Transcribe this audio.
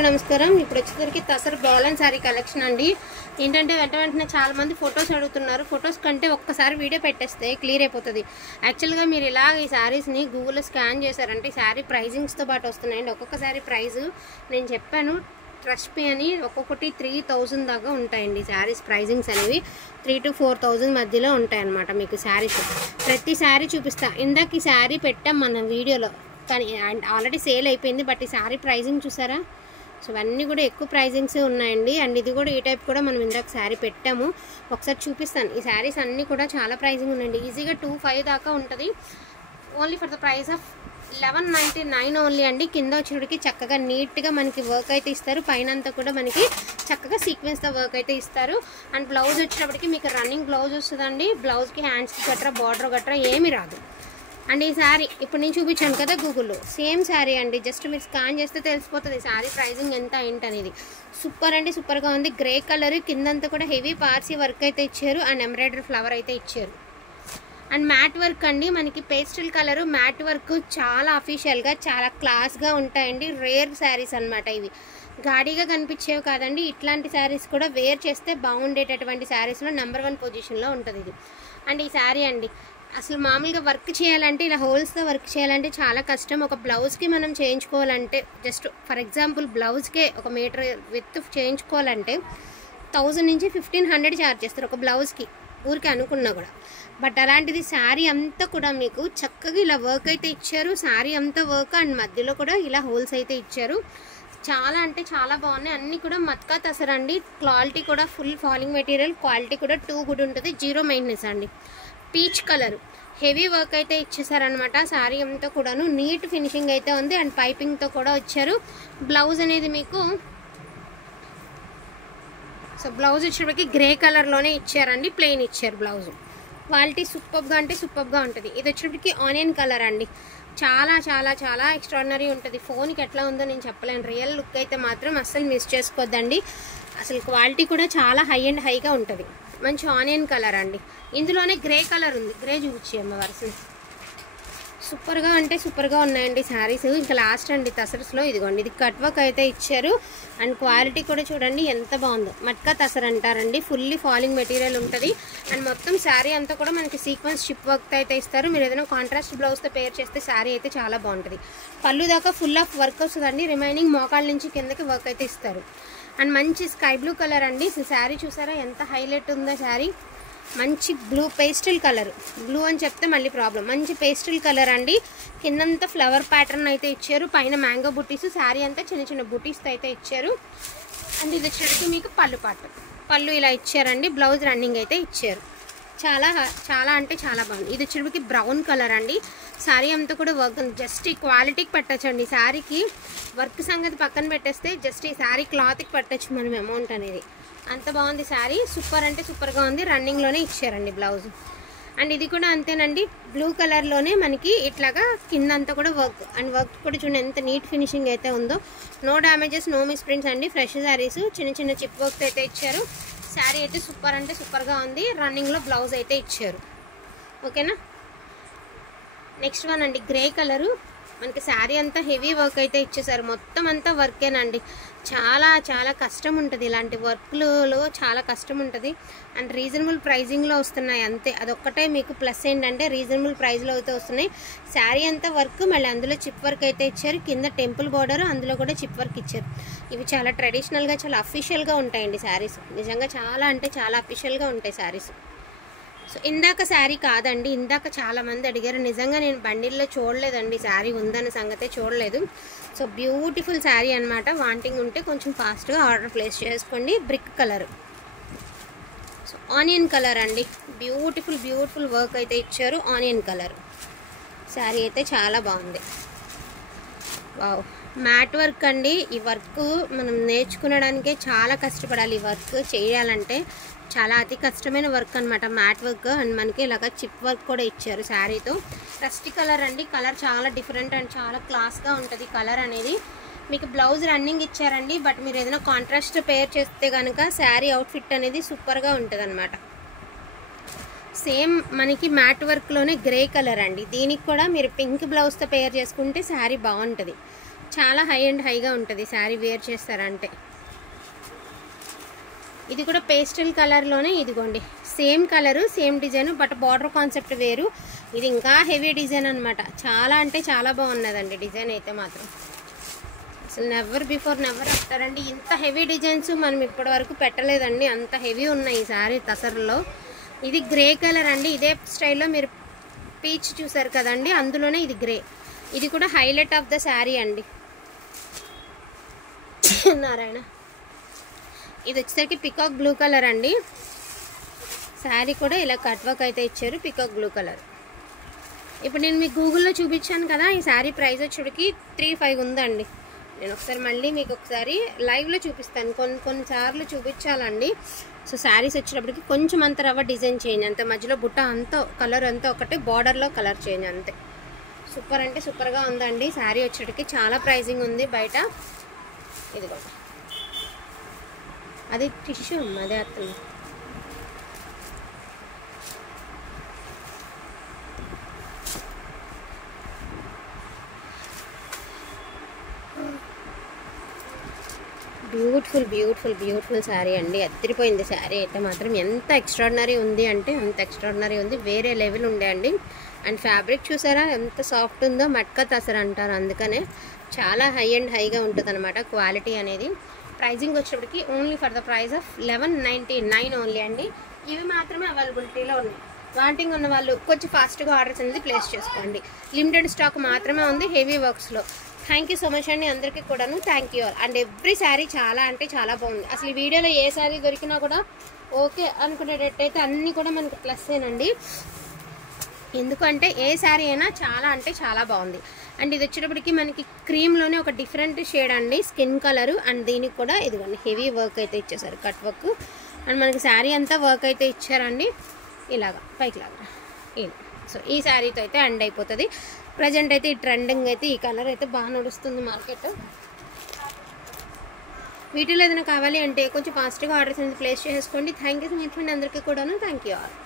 అందరికీ నమస్కారం. ఇప్పుడు వచ్చేసరికి తసర్ బ్యాలెన్స్ సారీ కలెక్షన్ అండి. ఏంటంటే వెంటనే చాలా మంది ఫొటోస్ అడుగుతున్నారు. ఫొటోస్ కంటే ఒక్కసారి వీడియో పెట్టేస్తే క్లియర్ అయిపోతుంది. యాక్చువల్గా మీరు ఇలాగ ఈ శారీస్ని గూగుల్లో స్కాన్ చేశారంటే ఈ శారీ ప్రైజింగ్స్తో పాటు వస్తున్నాయండి. ఒక్కొక్క శారీ ప్రైజు నేను చెప్పాను, ట్రస్ట్ మీ అని. ఒక్కొక్కటి 3000 దాకా ఉంటాయండి శారీస్ ప్రైజింగ్స్ అనేవి. 3,000 to 4,000 మధ్యలో ఉంటాయి అన్నమాట మీకు శారీస్. ప్రతి శారీ చూపిస్తా. ఇందాక ఈ శారీ పెట్టాం మన వీడియోలో, కానీ ఆల్రెడీ సేల్ అయిపోయింది. బట్ ఈ శారీ ప్రైజింగ్ చూసారా? సో ఇవన్నీ కూడా ఎక్కువ ప్రైజింగ్సే ఉన్నాయండి. అండ్ ఇది కూడా ఈ టైప్ కూడా మనం ఇందాక శారీ పెట్టాము, ఒకసారి చూపిస్తాను. ఈ శారీస్ అన్నీ కూడా చాలా ప్రైజింగ్ ఉన్నాయండి. ఈజీగా 2,500 దాకా ఉంటుంది. Only for the price of 1199 only అండి. కింద వచ్చేటికి చక్కగా నీట్గా మనకి వర్క్ అయితే ఇస్తారు. పైన అంతా కూడా మనకి చక్కగా సీక్వెన్స్తో వర్క్ అయితే ఇస్తారు. అండ్ బ్లౌజ్ వచ్చేటప్పటికి మీకు రన్నింగ్ బ్లౌజ్ వస్తుందండి. బ్లౌజ్కి హ్యాండ్స్కి గట్రా బార్డర్ గట్రా ఏమీ రాదు. అండ్ ఈ శారీ ఇప్పుడు నేను చూపించాను కదా గూగుల్లో, సేమ్ శారీ అండి. జస్ట్ మీరు స్కాన్ చేస్తే తెలిసిపోతుంది శారీ ప్రైజింగ్ ఎంత ఏంటనేది. సూపర్ అండి, సూపర్గా ఉంది. గ్రే కలర్ కిందంతా కూడా హెవీ పార్సీ వర్క్ అయితే ఇచ్చారు. అండ్ ఎంబ్రాయిడరీ ఫ్లవర్ అయితే ఇచ్చారు. అండ్ మ్యాట్ వర్క్ అండి, మనకి పేస్టల్ కలరు మ్యాట్ వర్క్ చాలా అఫీషియల్గా చాలా క్లాస్గా ఉంటాయండి. రేర్ శారీస్ అనమాట ఇవి. గాడిగా కనిపించేవి కాదండి. ఇట్లాంటి శారీస్ కూడా వేర్ చేస్తే బాగుండేటటువంటి శారీస్లో నెంబర్ 1 పొజిషన్లో ఉంటుంది ఇది. అండ్ ఈ శారీ అండి, అసలు మామూలుగా వర్క్ చేయాలంటే ఇలా హోల్స్తో వర్క్ చేయాలంటే చాలా కష్టం. ఒక బ్లౌజ్కి మనం చేయించుకోవాలంటే జస్ట్ ఫర్ ఎగ్జాంపుల్ బ్లౌజ్కే 1 మీటర్ విత్ చేయించుకోవాలంటే 1000 నుంచి 1500 ఛార్జ్ చేస్తారు ఒక బ్లౌజ్కి, ఊరికి అనుకున్నా కూడా. బట్ అలాంటిది శారీ అంతా కూడా మీకు చక్కగా ఇలా వర్క్ అయితే ఇచ్చారు. శారీ అంతా వర్క్ అండ్ మధ్యలో కూడా ఇలా హోల్స్ అయితే ఇచ్చారు. చాలా అంటే చాలా బాగున్నాయి. అన్నీ కూడా మత్కా తసర్ అండి. క్వాలిటీ కూడా ఫుల్ ఫాలింగ్ మెటీరియల్, క్వాలిటీ కూడా టూ గుడ్ ఉంటుంది. 0 మెయింటెనెన్స్ అండి. పీచ్ కలర్ హెవీ వర్క్ అయితే ఇచ్చేసారనమాట. శారీ అంతా కూడాను నీట్ ఫినిషింగ్ అయితే ఉంది. అండ్ పైపింగ్తో కూడా వచ్చారు. బ్లౌజ్ అనేది మీకు సో బ్లౌజ్ వచ్చేటప్పటికి గ్రే కలర్లోనే ఇచ్చారండి, ప్లెయిన్ ఇచ్చారు బ్లౌజ్. క్వాలిటీ సూపర్గా అంటే సూపర్గా ఉంటుంది. ఇది వచ్చేటప్పటికి ఆనియన్ కలర్ అండి. చాలా చాలా చాలా ఎక్స్ట్రాడినరీ ఉంటుంది. ఫోన్కి ఎట్లా ఉందో నేను చెప్పలేను. రియల్ లుక్ అయితే మాత్రం అస్సలు మిస్ చేసుకోవద్దండి. అసలు క్వాలిటీ కూడా చాలా హై అండ్ హైగా ఉంటుంది. మంచి ఆనియన్ కలర్ అండి. ఇందులోనే గ్రే కలర్ ఉంది. గ్రే చూపించేయమ్మ వరుసని. సూపర్గా అంటే సూపర్గా ఉన్నాయండి శారీస్. ఇంకా లాస్ట్ అండి తసర్స్లో ఇదిగోండి, ఇది కట్ వర్క్ అయితే ఇచ్చారు. అండ్ క్వాలిటీ కూడా చూడండి ఎంత బాగుందో. మట్కా తసర్ అంటారండి. ఫుల్లీ ఫాలింగ్ మెటీరియల్ ఉంటుంది. అండ్ మొత్తం శారీ అంతా కూడా మనకి సీక్వెన్స్ షిప్ వర్క్ అయితే ఇస్తారు. మీరు ఏదైనా కాంట్రాస్ట్ బ్లౌజ్తో పేర్ చేస్తే శారీ అయితే చాలా బాగుంటుంది. పళ్ళు దాకా ఫుల్ ఆఫ్ వర్క్ వస్తుందండి. రిమైనింగ్ మోకాళ్ళ నుంచి కిందకి వర్క్ అయితే ఇస్తారు. అండ్ మంచి స్కై బ్లూ కలర్ అండి. శారీ చూసారా ఎంత హైలైట్ ఉందో శారీ. మంచి బ్లూ పేస్టల్ కలర్, బ్లూ అని చెప్తే మళ్ళీ ప్రాబ్లం. మంచి పేస్టల్ కలర్ అండి. కిందంతా ఫ్లవర్ ప్యాటర్న్ అయితే ఇచ్చారు. పైన మ్యాంగో బుటీస్, శారీ అంతా చిన్న చిన్న బుటీస్తో అయితే ఇచ్చారు. అండ్ ఇది వచ్చేటికి మీకు పళ్ళు ఇలా ఇచ్చారండి. బ్లౌజ్ రన్నింగ్ అయితే ఇచ్చారు. చాలా చాలా అంటే చాలా బాగుంది. ఇది వచ్చేటికి బ్రౌన్ కలర్ అండి. శారీ అంతా కూడా వర్క్. జస్ట్ ఈ క్వాలిటీకి పెట్టచ్చండి. శారీకి వర్క్ సంగతి పక్కన పెట్టేస్తే జస్ట్ ఈ శారీ క్లాత్కి పెట్టచ్చు మనం అమౌంట్ అనేది. అంత బాగుంది శారీ. సూపర్ అంటే సూపర్గా ఉంది. రన్నింగ్లోనే ఇచ్చారండి బ్లౌజ్. అండ్ ఇది కూడా అంతేనండి, బ్లూ కలర్లోనే మనకి ఇట్లాగా కింద అంతా కూడా వర్క్. అండ్ వర్క్ కూడా చూడండి ఎంత నీట్ ఫినిషింగ్ అయితే ఉందో. నో డ్యామేజెస్, నో మిస్ప్రింట్స్ అండి. ఫ్రెష్ శారీస్, చిన్న చిన్న చిప్ వర్క్ అయితే ఇచ్చారు. శారీ అయితే సూపర్ అంటే సూపర్గా ఉంది. రన్నింగ్లో బ్లౌజ్ అయితే ఇచ్చారు. ఓకేనా. నెక్స్ట్ వన్ అండి, గ్రే కలరు. మనకి శారీ అంతా హెవీ వర్క్ అయితే ఇచ్చేసారు. మొత్తం అంతా వర్కేనండి. చాలా చాలా కష్టం ఉంటుంది. ఇలాంటి వర్క్లలో చాలా కష్టం ఉంటుంది. అండ్ రీజనబుల్ ప్రైజింగ్లో వస్తున్నాయి అంతే. అదొక్కటే మీకు ప్లస్ ఏంటంటే రీజనబుల్ ప్రైస్లో అయితే వస్తున్నాయి. శారీ అంతా వర్క్, మళ్ళీ అందులో చిప్ వర్క్ అయితే ఇచ్చారు. కింద టెంపుల్ బార్డర్, అందులో కూడా చిప్ వర్క్ ఇచ్చారు. ఇవి చాలా ట్రెడిషనల్గా చాలా అఫీషియల్గా ఉంటాయండి శారీస్. నిజంగా చాలా అంటే చాలా అఫీషియల్గా ఉంటాయి శారీస్. సో ఇందాక శారీ కాదండి, ఇందాక చాలామంది అడిగారు. నిజంగా నేను బండిల్లో చూడలేదండి, శారీ ఉందన్న సంగతే చూడలేదు. సో బ్యూటిఫుల్ శారీ అనమాట. వాంటింగ్ ఉంటే కొంచెం ఫాస్ట్గా ఆర్డర్ ప్లేస్ చేసుకోండి. Brick colour, so onion colour అండి. బ్యూటిఫుల్ వర్క్ అయితే ఇచ్చారు. ఆనియన్ కలర్ శారీ అయితే చాలా బాగుంది. వావ్, మ్యాట్ వర్క్ అండి. ఈ వర్క్ మనం నేర్చుకునడానికే చాలా కష్టపడాలి. ఈ వర్క్ చేయాలంటే చాలా అతి కష్టమైన వర్క్ అనమాట మ్యాట్ వర్క్. అండ్ మనకి ఇలాగ చిప్ వర్క్ కూడా ఇచ్చారు శారీతో. రస్టీ కలర్ అండి. కలర్ చాలా డిఫరెంట్ అండ్ చాలా క్లాస్గా ఉంటుంది కలర్ అనేది. మీకు బ్లౌజ్ రన్నింగ్ ఇచ్చారండి. బట్ మీరు ఏదైనా కాంట్రాస్ట్ పేర్ చేస్తే కనుక శారీ అవుట్ఫిట్ అనేది సూపర్గా ఉంటుంది అనమాట. సేమ్ మనకి మ్యాట్ వర్క్లోనే గ్రే కలర్ అండి. దీనికి కూడా మీరు పింక్ బ్లౌజ్తో పేర్ చేసుకుంటే శారీ బాగుంటుంది. చాలా హైగా ఉంటుంది శారీ వేర్ చేస్తారంటే. ఇది కూడా పేస్టల్ కలర్లోనే, ఇదిగోండి same colour same design, but border concept వేరు. ఇది ఇంకా హెవీ డిజైన్ అనమాట. చాలా అంటే చాలా బాగున్నదండి డిజైన్ అయితే మాత్రం. అసలు నెవర్ బిఫోర్ నెవర్ ఆఫ్టర్ అండి. ఇంత హెవీ డిజైన్స్ మనం ఇప్పటి వరకు పెట్టలేదండి, అంత హెవీ ఉన్నాయి ఈ శారీ తసర్లో. ఇది గ్రే కలర్ అండి. ఇదే స్టైల్లో మీరు పీచ్ చూసారు కదండి, అందులోనే ఇది గ్రే. ఇది కూడా హైలైట్ ఆఫ్ ద శారీ అండి. నారాయణ. ఇది వచ్చేసరికి పికాక్ బ్లూ కలర్ అండి. శారీ కూడా ఇలా కట్ వర్క్ అయితే ఇచ్చారు, పికాక్ బ్లూ కలర్. ఇప్పుడు నేను మీకు గూగుల్లో చూపించాను కదా, ఈ శారీ ప్రైస్ వచ్చేటికి 3,500 ఉందండి. నేను ఒకసారి మళ్ళీ మీకు ఒకసారి లైవ్లో చూపిస్తాను, కొన్నిసార్లు చూపించాలండి. సో శారీస్ వచ్చేటప్పటికి కొంచెం అంత రవ్వ డిజైన్ చేంజ్ అంతే, మధ్యలో బుట్ట అంతా కలర్ అంతా ఒకటే, బార్డర్లో కలర్ చేంజ్ అంతే. సూపర్ అంటే సూపర్గా ఉందండి శారీ వచ్చేటికి. చాలా ప్రైజింగ్ ఉంది బయట. ఇదిగో అది టిష్యూ అదే అర్థం. బ్యూటిఫుల్ బ్యూటిఫుల్ బ్యూటిఫుల్ శారీ అండి. అదిరిపోయింది శారీ అయితే మాత్రం. ఎంత ఎక్స్ట్రాడినరీ ఉంది అంటే అంత ఎక్స్ట్రాడినరీ ఉంది, వేరే లెవెల్ ఉండే అండి. అండ్ ఫ్యాబ్రిక్ చూసారా ఎంత సాఫ్ట్ ఉందో, మట్కా తసర్ అంటారు, అందుకనే చాలా హైగా ఉంటుంది అనమాట క్వాలిటీ అనేది. ప్రైజింగ్ వచ్చేటప్పటికి only for the price of 1199 only అండి. ఇవి మాత్రమే అవైలబిలిటీలో ఉన్నాయి. వాంటింగ్ ఉన్న వాళ్ళు కొంచెం ఫాస్ట్గా ఆర్డర్స్ అనేది ప్లేస్ చేసుకోండి. లిమిటెడ్ స్టాక్ మాత్రమే ఉంది హెవీ వర్క్స్లో. థ్యాంక్ యూ సో మచ్ అండి అందరికీ కూడాను. Thank you all. And every sari చాలా అంటే చాలా బాగుంది. అసలు ఈ వీడియోలో ఏ శారీ దొరికినా కూడా ఓకే అనుకునేటట్టయితే అన్నీ కూడా మనకు ప్లస్సేనండి. ఎందుకంటే ఏ శారీ అయినా చాలా అంటే చాలా బాగుంది. అండ్ ఇది వచ్చేటప్పటికి మనకి క్రీమ్లోనే ఒక డిఫరెంట్ షేడ్ అండి, స్కిన్ కలరు. అండ్ దీనికి కూడా ఇదిగోండి హెవీ వర్క్ అయితే ఇచ్చేసారు, కట్ వర్క్. అండ్ మనకి శారీ అంతా వర్క్ అయితే ఇచ్చారండి, ఇలాగా పైకి లాగా ఇది. సో ఈ శారీతో అయితే ఎండ్ అయిపోతుంది. ప్రజెంట్ అయితే ఈ ట్రెండింగ్ అయితే ఈ కలర్ అయితే బాగా నడుస్తుంది మార్కెట్. వీటిలో ఏదైనా కావాలి అంటే కొంచెం ఫాస్ట్గా ఆర్డర్స్ అనేది ప్లేస్ చేసుకోండి. థ్యాంక్ యూ సో మచ్ అండి అందరికీ కూడాను. Thank you all.